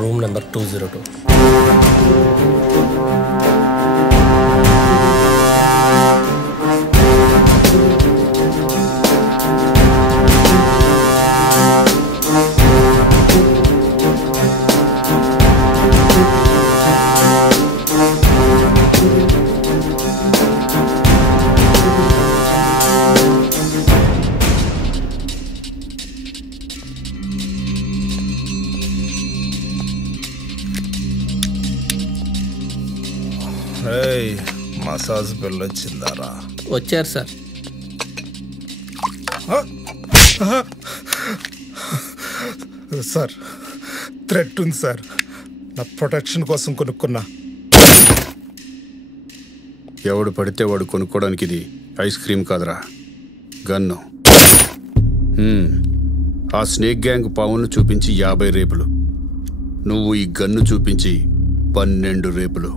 Room number 202. Massage bill వచ్చిందారా? వచ్చారు sir. Sir threat ఉంది సార్. నా ప్రొటెక్షన్ కోసం కొనుక్కున్నా. ఎవడు పడితే వాడు కొనుక్కోవడానికి ఇది ఐస్ క్రీమ్ కాదురా, గన్ను. ఆ స్నేక్ గ్యాంగ్ పావులను చూపించి 50 రేపులు, నువ్వు ఈ గన్ను చూపించి 12 రేపులు.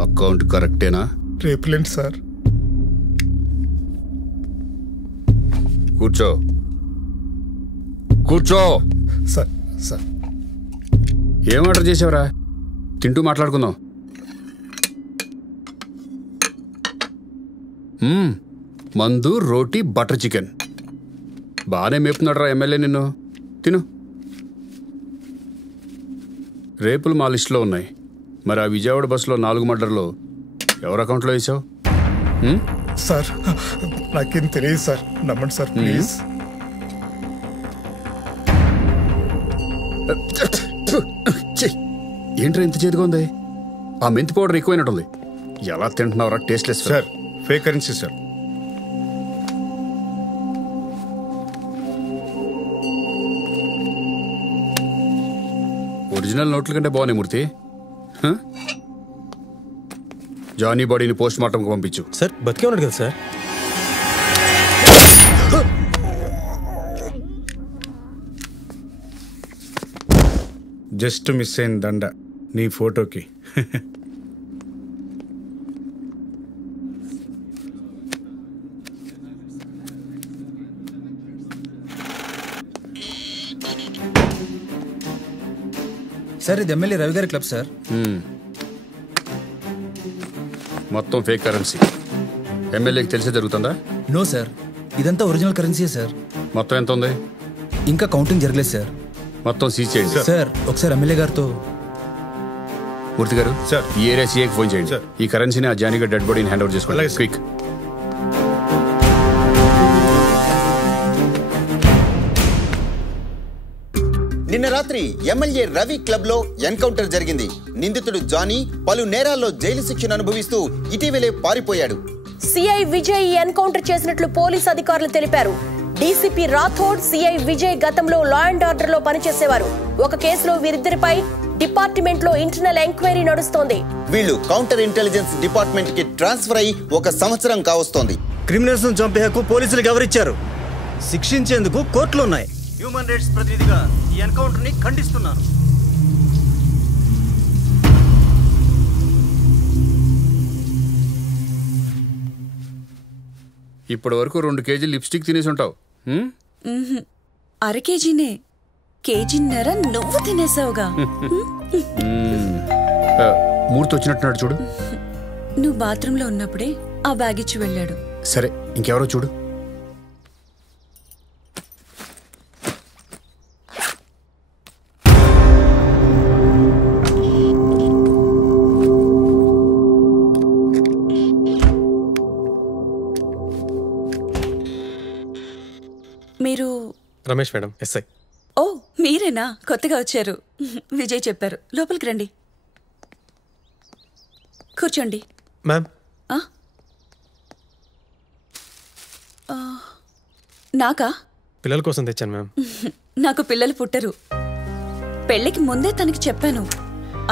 అకౌంట్ కరెక్టేనా? రేపులేంటి సార్? కూర్చో కూర్చో. సార్ సార్ ఏం ఆర్డర్ చేసావురా? తింటూ మాట్లాడుకుందాం. మందు, రోటీ, బటర్ చికెన్. బాగానే మేపుతున్నాడు రా ఎమ్మెల్యే నిన్ను. తిను. రేపులు మా లిస్టులో ఉన్నాయి. మరి ఆ విజయవాడ బస్సులో 4 మర్డర్లో ఎవరి అకౌంట్లో వేసావు? సార్ నాకేం తెలియదు సార్, నమ్మండి సార్ ప్లీజ్. ఏంట్రా ఇంత చేతిగా ఉంది? ఆ మెంతి పౌడర్ ఎక్కువైనట్టుంది. ఎలా తింటున్నావురా? Tasteless. Sir fake currency sir. Original నోట్ల కంటే బాగున్నాయి మూర్తి. జానీ బాడీని పోస్ట్ మార్టంకి పంపించు. సార్ బతికే ఉన్నాడు కదా సార్? జస్ట్ మిస్ అయిన దండ నీ ఫోటోకి. సార్ ఇది ఎమ్మెల్యే రవి గారి క్లబ్ సార్. మొత్తం ఫేక్ కరెన్సీ. ఎమ్మెల్యేకి తెలిసే జరుగుతుందా? నో సార్, ఇదంతా ఒరిజినల్ కరెన్సీ సార్. మొత్తం ఎంత ఉంది? ఇంకా కౌంటింగ్ జరగలేదు సార్. మొత్తం సీజ్ చేయండి సార్. ఒకసారి ఎమ్మెల్యే గారితో. మూర్తి గారు సార్ ఈ ఏరియా సీఏకి ఫోన్ చేయండి సార్. ఈ కరెన్సీని ఆ జానీగా డెడ్ బాడీని హ్యాండ్ ఓవర్ చేసుకోండి. క్విక్. నిన్న రాత్రి ఎమ్మెల్యే రవి క్లబ్ లో ఎన్కౌంటర్ జరిగింది. నిందితుడు జానీ పలు నేరాల్లో జైలు శిక్షను అనుభవిస్తూ ఇటీవలే పారిపోయాడు. సిఐ విజయ్ ఎన్కౌంటర్ చేసినట్లు పోలీసు అధికారులు తెలిపారు. డీసీపీ రాథోడ్, సిఐ విజయ్ గతంలో లా అండ్ ఆర్డర్ లో పనిచేసేవారు. ఒక కేసులో వీరిద్దరిపై డిపార్ట్మెంట్ లో ఇంటర్నల్ ఎంక్వైరీ నడుస్తోంది. వీళ్ళు కౌంటర్ ఇంటెలిజెన్స్ డిపార్ట్మెంట్ కి ట్రాన్స్ఫర్ అయి 1 సంవత్సరం కావస్తోంది. క్రిమినల్స్ ను చంపే హక్కు పోలీసులకు ఎవరిచ్చారు? శిక్షించేందుకు కోర్టులు ఉన్నాయి. హ్యూమన్ రైట్స్ ప్రతినిధిగా ఈ ఎన్కౌంటర్ ని ఖండిస్తున్నాను. ఇప్పటి వరకు 2 కేజీలు లిప్స్టిక్ తినేసి ఉంటావు. అర కేజీనే. కేజీన్నర నువ్వు తినేసావుగా. మూర్తి వచ్చినట్టున్నాడు చూడు. నువ్వు బాత్రూంలో ఉన్నప్పుడే ఆ బ్యాగ్ ఇచ్చి వెళ్ళాడు. సరే ఇంకెవరో చూడు. మీరు? Ramesh madam, SI. ఓ మీరేనా? కొత్తగా వచ్చారు. విజయ్ చెప్పారు. లోపలికి రండి, కూర్చోండి. మ్యామ్, నాకా? పిల్లల కోసం తెచ్చాను మ్యామ్. నాకు పిల్లలు పుట్టరు. పెళ్లికి ముందే తనకి చెప్పాను,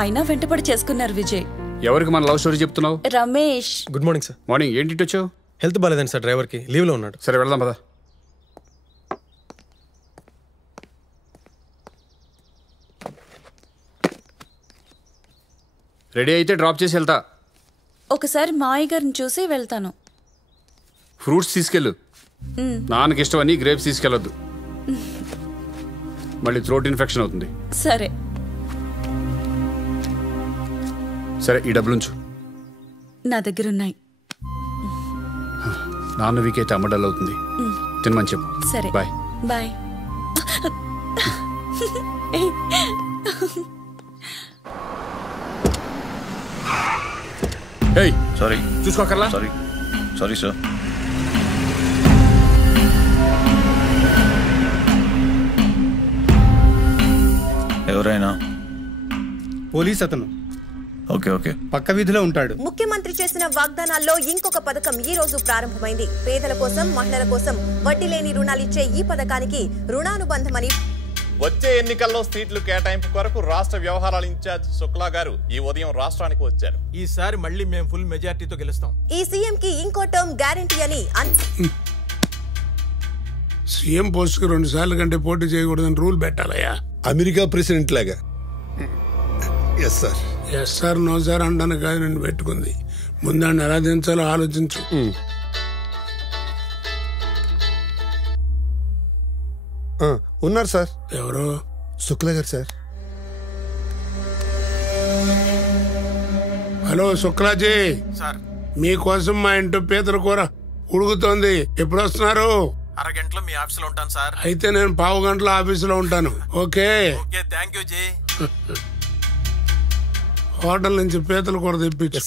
అయినా వెంటపడి చేసుకున్నారు విజయ్. ఎవరికి మన లవ్ స్టోరీ చెప్తున్నావు? Ramesh. Good morning sir. Morning. ఏంటి వచ్చావు? హెల్త్ బాగాలేదండి సార్, డ్రైవర్కి లీవ్లో ఉన్నాడు. సరే వెళ్దాం పదా. రెడీ అయితే డ్రాప్ చేసి వెళ్తా. ఒకసారి మావయ్య గారిని చూసి వెళ్తాను. ఫ్రూట్స్ తీసుకెళ్ళు. నాన్నకి ఇష్టమని గ్రేప్స్ తీసుకెళ్ళొద్దు, మళ్ళీ థ్రోట్ ఇన్ఫెక్షన్ అవుతుంది. సరే సరే, ఈ డబ్బులుంచు. నా దగ్గర ఉన్నాయి. నాన్న వీకైతే అమ్మడల్ అవుతుంది. తినమని చెప్పు. సరే బాయ్. బాయ్. ఏయ్ సారీ, చూసుకోకర్లా. Sorry sorry sir. ఎవరైనా? పోలీస్ అతను. Okay okay. పక్క వీధిలో ఉంటాడు. ముఖ్యమంత్రి చేసిన వాగ్దానాల్లో ఇంకొక పథకం ఈ రోజు ప్రారంభమైంది. పేదల కోసం, మహిళల కోసం వడ్డీ లేని రుణాలిచ్చే ఈ పథకానికి రుణానుబంధమని వచ్చే ఎన్నికల్లో సీట్లు కేటాయింపు కొరకు రాష్ట్ర వ్యవహారాల ఇన్ఛార్జ్ శుక్లా గారు ఈ ఉదయం రాష్ట్రానికి వచ్చారు. ఈసారి మళ్ళీ మేము ఫుల్ మెజార్టీతో గెలుస్తాం. ఈ సీఎం కి ఇంకో టర్మ్ గ్యారెంటీ అని సీఎం పోస్ట్ కు 2 సార్లు కంటే పోటీ చేయకూడదని రూల్ పెట్టాలయ్యా. అమెరికా ప్రెసిడెంట్ లాగా. Yes sir. Yes sir no sir అంటాను కాదు నేను పెట్టుకుంది. ముందాన్ని ఎలా దించాలో ఆలోచించు. ఉన్నారు సార్. ఎవరు? శుక్లా గారు సార్. హలో శుక్లాజీ సార్, మీకోసం మా ఇంట్లో పీతల కూర ఉడుకుతోంది. ఎప్పుడు వస్తున్నారు? అరగంటలో మీ ఆఫీసులో ఉంటాను సార్. అయితే నేను 1/2 గంటలో ఆఫీసులో ఉంటాను. Okay okay, thank you ji. Hotel నుంచి పీతల కూర తెప్పించు.